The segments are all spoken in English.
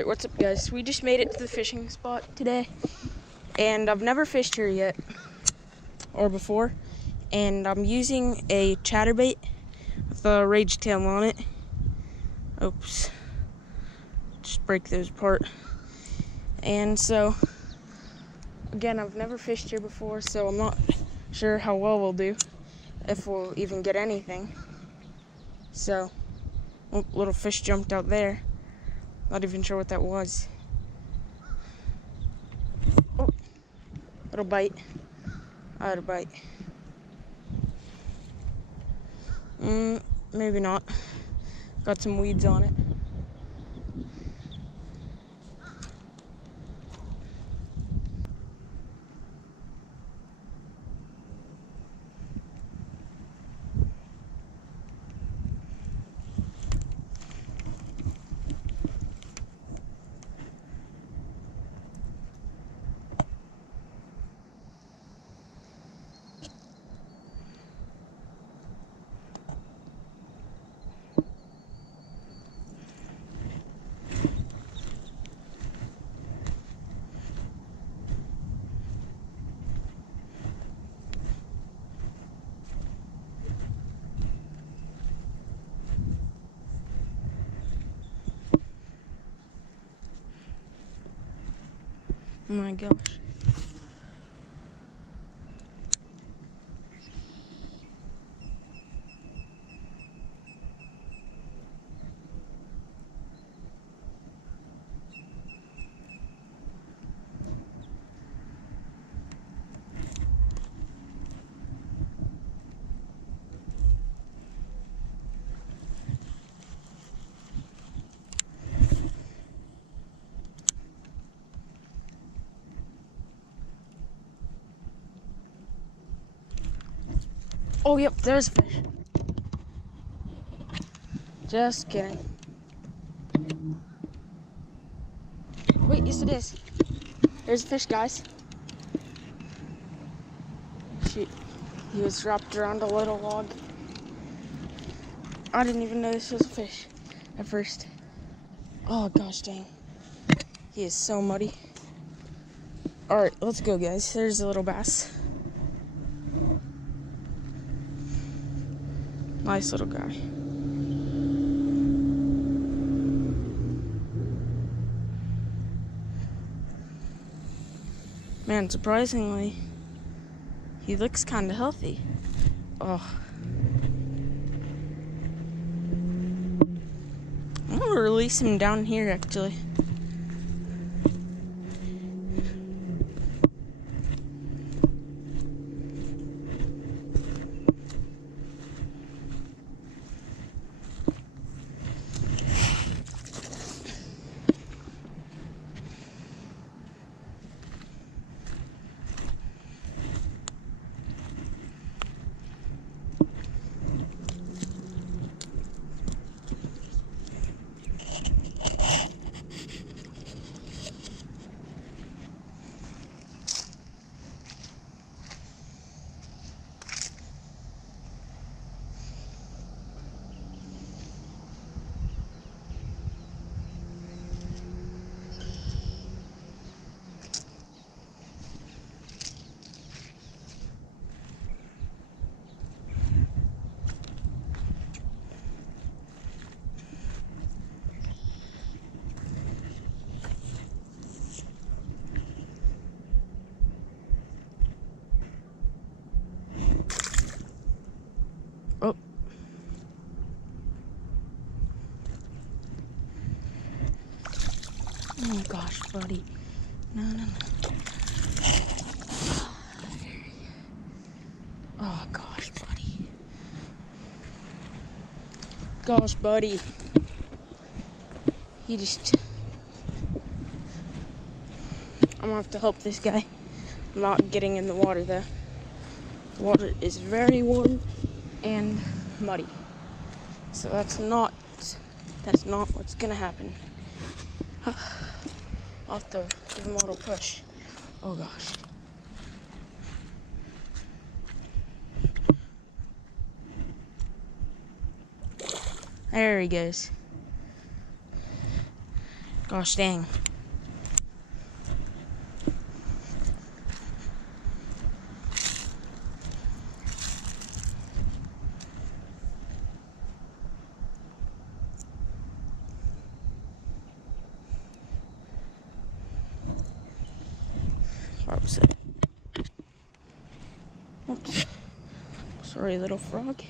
Alright, what's up guys? We just made it to the fishing spot today, and I've never fished here yet, or before, and I'm using a chatterbait with a rage tail on it. Oops. Just break those apart. And so, again, I've never fished here before, so I'm not sure how well we'll do, if we'll even get anything. So, oh, little fish jumped out there. Not even sure what that was. Oh, little bite. I had a bite. Maybe not. Got some weeds on it. Oh my gosh. Oh, yep, there's a fish. Just kidding. Wait, yes it is. There's a fish, guys. Shoot, he was wrapped around a little log. I didn't even know this was a fish at first. Oh, gosh dang. He is so muddy. Alright, let's go, guys. There's a little bass. Nice little guy. Man, surprisingly, he looks kind of healthy. Oh. I'm gonna release him down here, actually. Oh. Oh gosh, buddy. No. Oh gosh, buddy. Gosh, buddy. He just... I'm gonna have to help this guy. I'm not getting in the water though. The water is very warm and muddy. So that's not what's gonna happen. I'll have to give him a little push. Oh gosh. There he goes. Gosh dang. Oops. Oops. Sorry, little frog.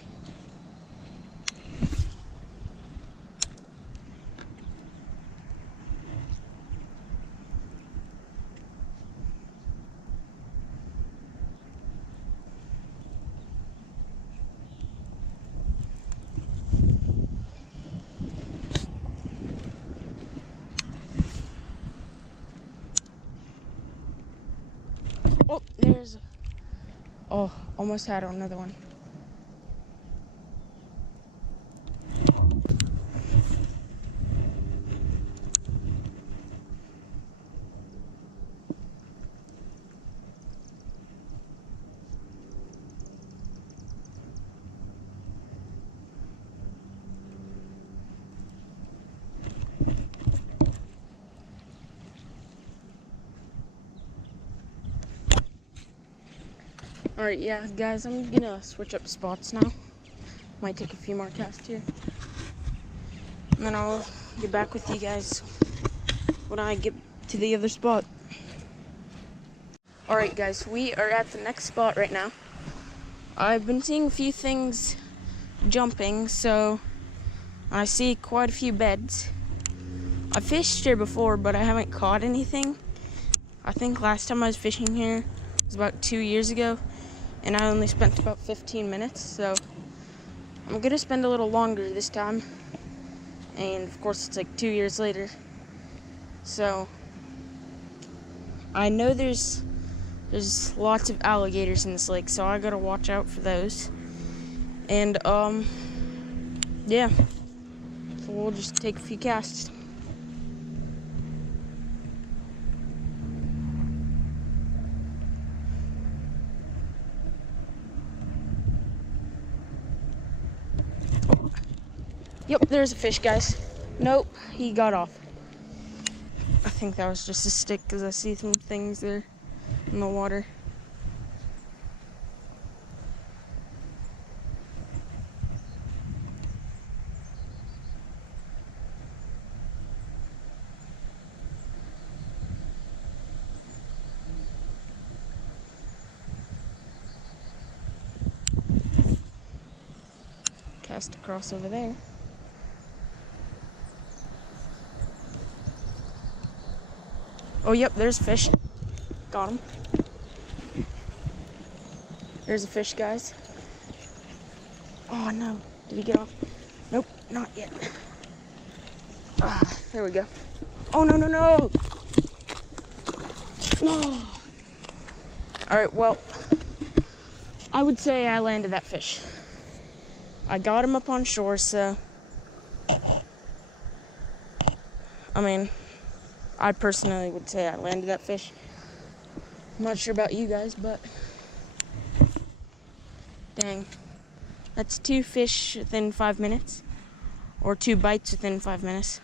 Oh, there's. Oh, almost had another one. Alright, yeah, guys, I'm gonna switch up spots now. Might take a few more casts here. And then I'll get back with you guys when I get to the other spot. Alright, guys, we are at the next spot right now. I've been seeing a few things jumping, so I see quite a few beds. I fished here before, but I haven't caught anything. I think last time I was fishing here was about 2 years ago, and I only spent about 15 minutes, so I'm gonna spend a little longer this time. And of course it's like 2 years later. So I know there's lots of alligators in this lake, so I gotta watch out for those. And yeah. So we'll just take a few casts. Yep, there's a fish, guys. Nope, he got off. I think that was just a stick because I see some things there in the water. Cast across over there. Oh, yep, there's a fish. Got him. There's a fish, guys. Oh, no. Did he get off? Nope, not yet. Ah, there we go. Oh, no, no, no! No! Alright, well, I would say I landed that fish. I got him up on shore, so... I mean... I personally would say I landed that fish. I'm not sure about you guys, but dang. That's 2 fish within 5 minutes. Or 2 bites within 5 minutes.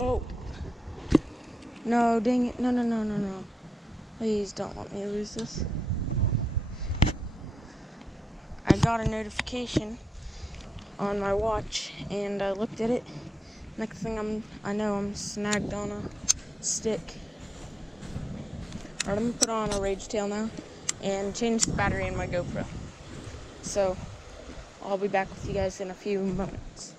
Oh. No, dang it. No, no, no, no, no. Please don't let me lose this. I got a notification on my watch, and I looked at it. Next thing I know I'm snagged on a stick. Alright, I'm gonna put on a rage tail now and change the battery in my GoPro. So I'll be back with you guys in a few moments.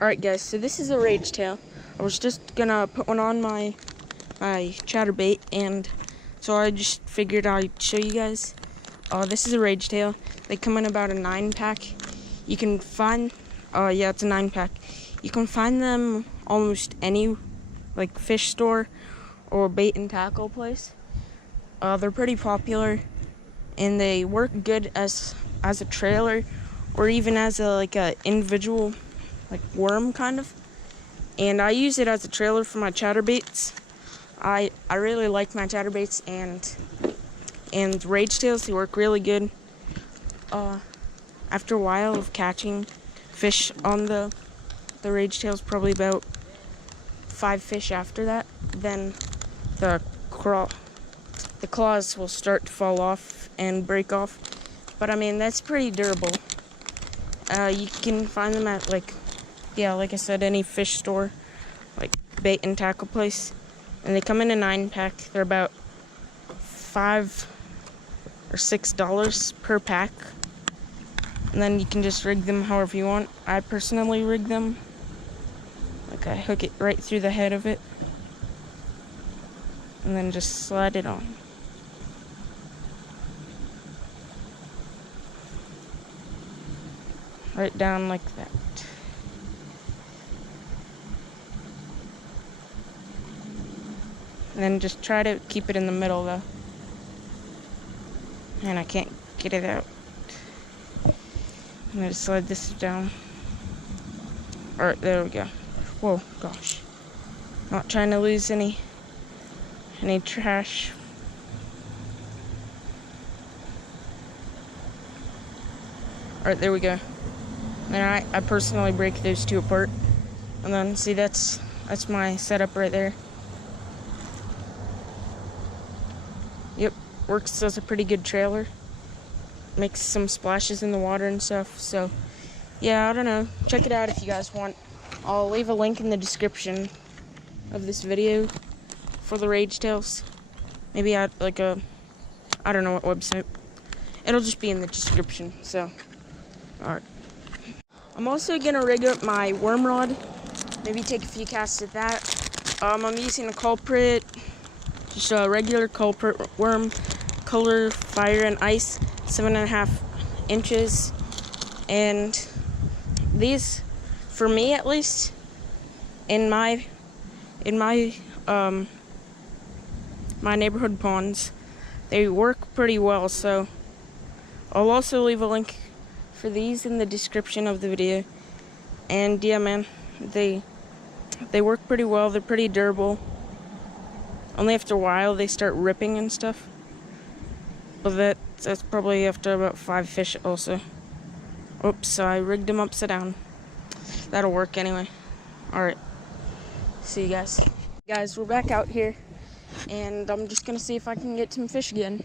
Alright guys, so this is a rage tail. I was just gonna put one on my chatterbait, and so I just figured I'd show you guys. This is a rage tail. They come in about a 9-pack. You can find Yeah, it's a 9-pack. You can find them almost any like fish store or bait and tackle place. They're pretty popular, and they work good as a trailer, or even as a individual like worm kind of. And I use it as a trailer for my chatterbaits. I really like my chatterbaits and rage tails. They work really good. After a while of catching fish on the rage tails, probably about 5 fish after that, then the claws will start to fall off and break off. But I mean, that's pretty durable. You can find them at like I said, any fish store, like bait and tackle place. And they come in a 9-pack. They're about $5 or $6 per pack. And then you can just rig them however you want. I personally rig them. Like I hook it right through the head of it. And then just slide it on. Right down like that. And then just try to keep it in the middle though. And I can't get it out. I'm gonna slide this down. Alright, there we go. Whoa, gosh. Not trying to lose any trash. Alright, there we go. And I personally break those two apart. And then see, that's my setup right there. Yep, works as a pretty good trailer. Makes some splashes in the water and stuff. So yeah, I don't know, check it out if you guys want. I'll leave a link in the description of this video for the rage tails. Maybe at like I don't know what website. It'll just be in the description. So alright, I'm also gonna rig up my worm rod, maybe take a few casts at that. I'm using a culprit, just a regular culprit worm, color fire and ice, 7.5 inches. And these, for me at least, in my my neighborhood ponds, they work pretty well. So I'll also leave a link for these in the description of the video. And yeah, man, they work pretty well. They're pretty durable. Only after a while they start ripping and stuff. But that's probably after about 5 fish also. Oops, I rigged them upside down. That'll work anyway. Alright. See you guys. Guys, we're back out here. And I'm just gonna see if I can get some fish again.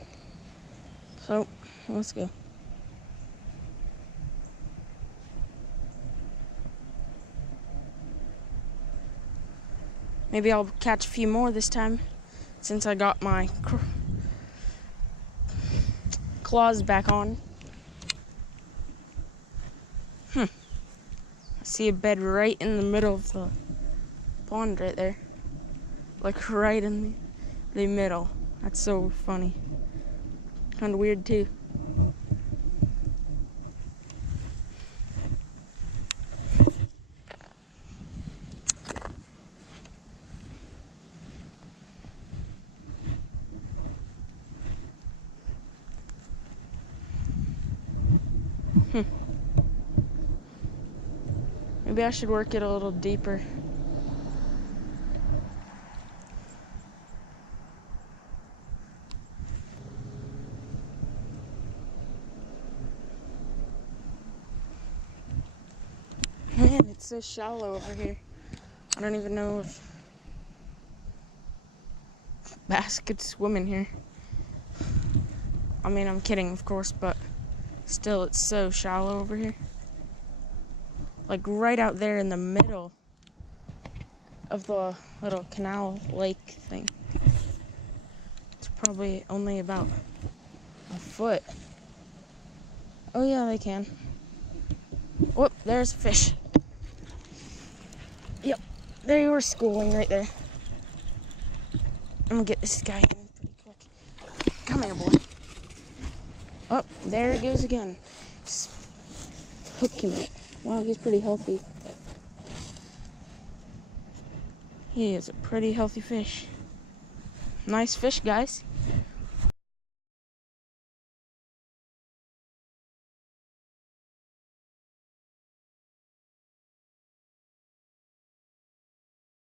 So, let's go. Maybe I'll catch a few more this time, since I got my claws back on. I see a bed right in the middle of the pond right there. Like right in the middle. That's so funny. Kind of weird too. Maybe I should work it a little deeper. Man, it's so shallow over here. I don't even know if bass could swim in here. I mean, I'm kidding, of course, but still, it's so shallow over here. Like right out there in the middle of the little canal lake thing. It's probably only about a foot. Oh yeah, they can. Whoop, there's a fish. Yep, they were schooling right there. I'm gonna get this guy in pretty quick. Come here, boy. Oh, there it goes again. Just hook him. Wow, he's pretty healthy. He is a pretty healthy fish. Nice fish, guys.